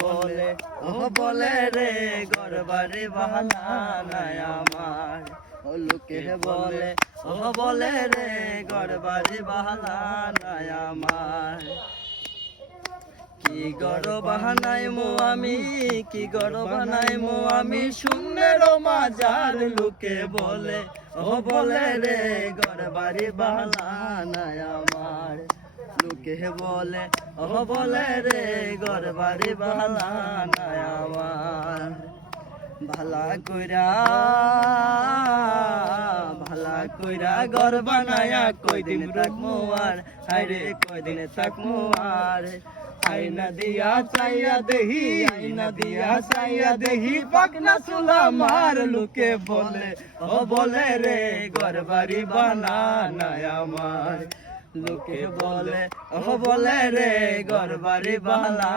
বলে ও বলে রে ঘর বাড়ি বাহানা নাই আমার। ও লোকে বলে ও বলে রে ঘর বাড়ি বাহানা নাই আমার। কি গড় বাহানাই মো আমি, কি গড় বাহানাই মো আমি, শূন্যের মাজার লোকে বলে ও বলে রে ঘর বাড়ি বাহানা নাই আমার। লোকে বলে ও বলে রে ঘর বাড়ি বাহানা নাই আমার। ভালা কইরা ঘর বানায়া কয়দিন থাকমু আর, হায়রে কয়দিন থাকমু আর। আইনা দিয়া চাইয়া দেহি, আইনা দিয়া চাইয়া দেহি, পাকনা চুলা মার। লোকে বলে ও বলে রে ঘর বাড়ি বানানাই আমার। লোকে বলে ও বলে রে ঘর বাড়ি বানা।